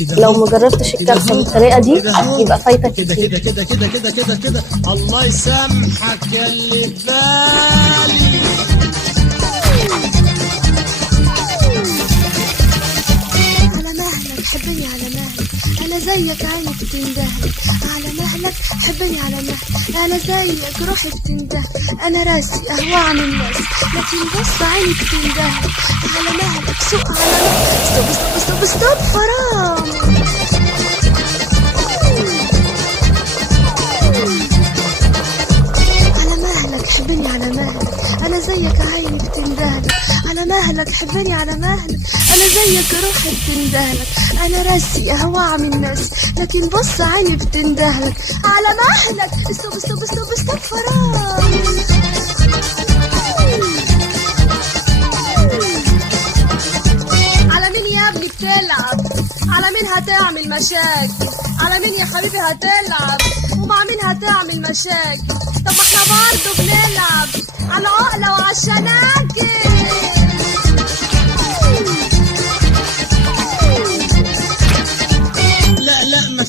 لو مجربتش الكبسة بالطريقة دي يبقى فايتك كده كتير. كده كده كده كده كده كده الله يسامحك يا اللي في بالي. على مهلك حبني على مهلك، انا زيك عيني بتندهلك. على مهلك حبني على مهلك، انا زيك روحي بتندهلك. انا راسي اهوى عن الناس لكن بص عيني بتندهلك. على مهلك سوق على مهلك، ستوب ستوب ستوب ستوب فرامل. على مهلك حبني على مهلك، انا زيك عيني بتندهلك. على مهلك حبني على مهلك، انا زيك روحي بتندهلك. انا راسي اهوى من الناس لكن بص عيني بتندهلك. على مهلك ستوب ستوب ستوب ستوب فرامل. على مين يا ابني بتلعب؟ على مين هتعمل مشاكل؟ على مين يا حبيبي هتلعب؟ ومع مين هتعمل مشاكل؟ طب ما احنا برضه بنلعب.